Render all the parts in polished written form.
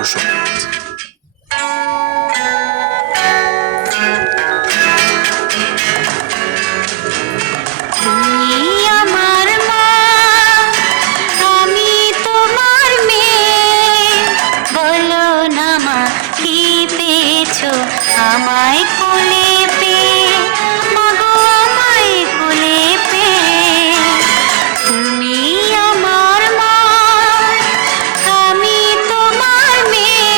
প্রসঙ্গ। আমায় কোলে পেয়ে মাগো আমায় কোলে পেয়ে তুমি আমার মা আমি তোমার মেয়ে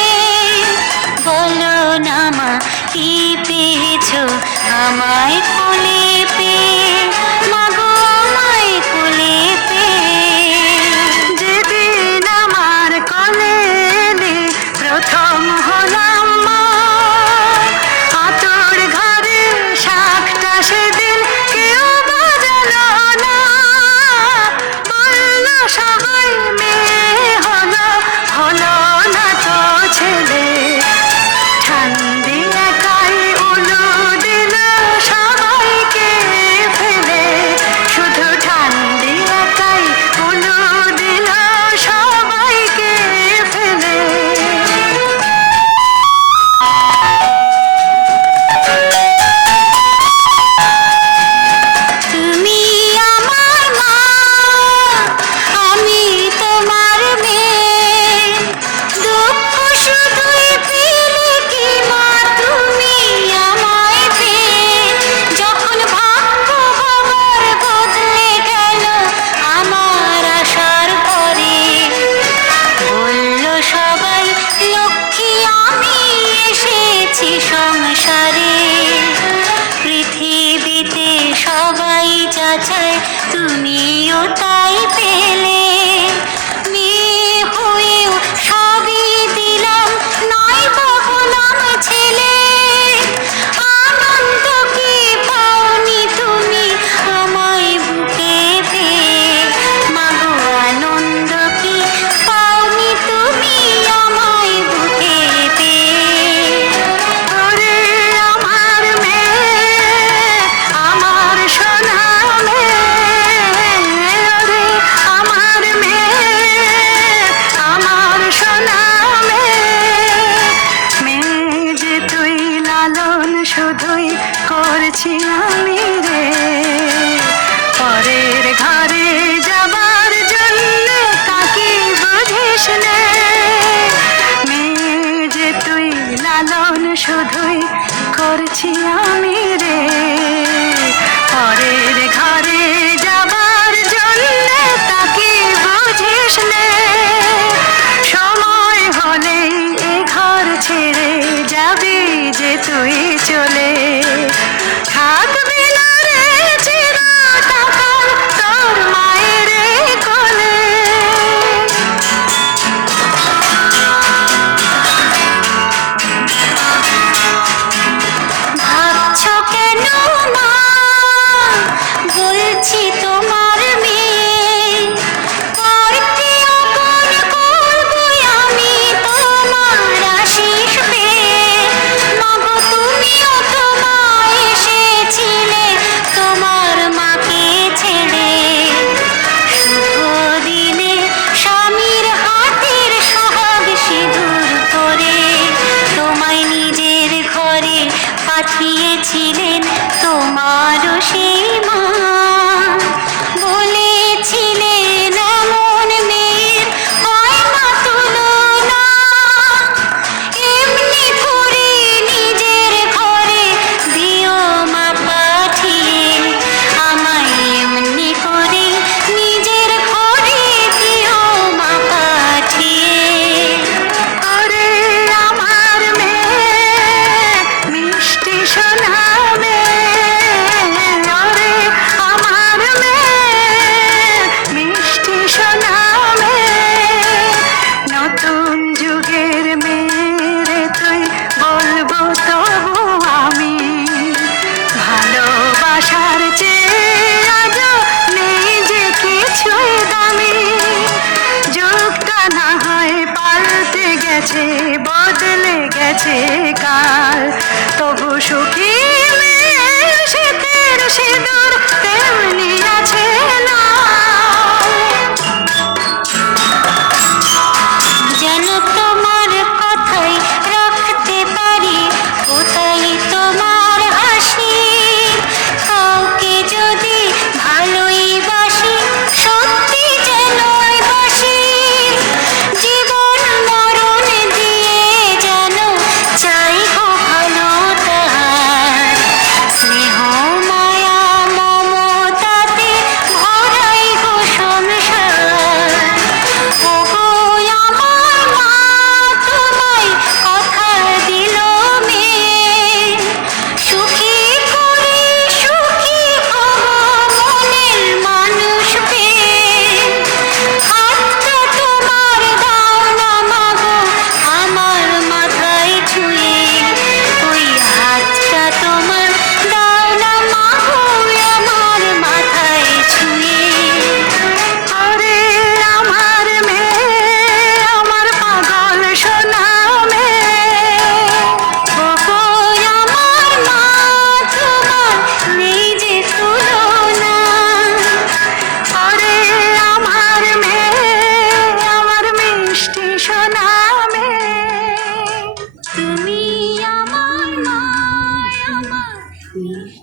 বলো না মা কি পেয়েছো আমায় কোলে পেয়ে মাগো আমায় কোলে পেয়ে যেদিন আমার কোলে এলে প্রথম হলাম মা সেদিন কেউ বাজালো না বলল সবাই মেয়ে হলো হলো না তো ছেলে ঠান্ডি একাই উলু দিল সবাইকে ফেলে শুধু ঠান্ডি একাই উলু দিল সবাইকে ফেলে সংসারে পৃথিবীতে সবাই চাচায় তুমিও তাই পেলে মেয়ে হয়েও সবই দিলাম নয় হলাম ছেলে আনন্দ কি পাওনি তুমি আমায় বুকে পেয়ে মাগো আনন্দ কি পাওনি তুমি আমায় বুকে পেয়ে শুধুই করছি আমি রে পরের ঘরে যাবার জন্য তাকে বুঝিস নে মেয়ে যে তুই লালন শুধুই করছি আমি রে পরের ঘরে যাবার জন্য তাকে বুঝিস নে সময় হলেই এ ঘর ছেড়ে যাবি যে তুই চলে থাকবি না রে চিরকাল তোর মায়ের কোলে ভাবছো কেন মা বলছি তোমার মেয়ে করতে আপন করবই আমি তোমার আশিস পেয়ে মাগো তুমিও তো মা এসেছিলে তোমার মাকে ছেড়ে শুভ দিনে স্বামীর হাতের সোহাগ সিঁদুর করে তোমায় নিজের ঘরে পাঠিয়েছিলেন তোমারও সেই মা বলেছিলেন এমন মেয়ের হয় না তুলনা এমনি করে নিজের ঘরে দিও মা পাঠিয়ে আমায় এমনি করে নিজের ঘরে দিও মা পাঠিয়ে আরে আমার মেয়ে মিষ্টি সোনা আরে আমার মেয়ে মিষ্টি সোনা নতুন যুগের মেয়ে তুই বলবো তবু আমি ভালোবাসার চেয়ে আজ নেই যে কিছুই দামি যুগটা না হয় পাল্টে গেছে বদলে গেছে কাল তবু সুখী মেয়ের শীতের সিঁদুর তেমনি আছে না যেন তোমার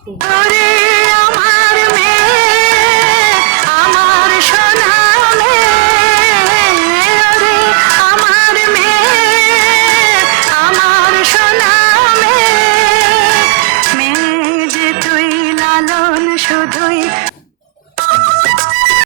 ওরে